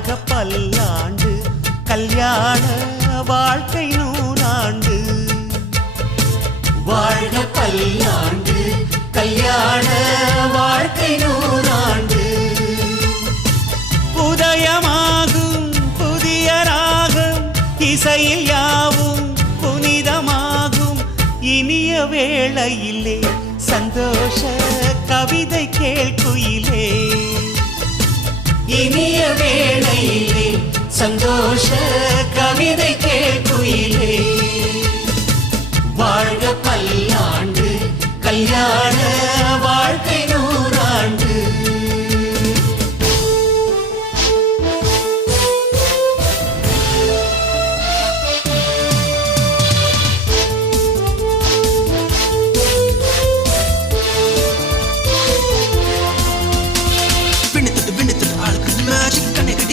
வாழ்க பல்லாண்டு கல்யாண வாழ்க்கை நூறாண்டு. வாழ்க பல்லாண்டு கல்யாண வாழ்க்கை நூறாண்டு. உதயமாகும் புதிய ராகம் இசையில் யாவும் புனிதமாகும். இனிய வேளையிலே சந்தோஷ கவிதை கேள்குயிலே. இனிய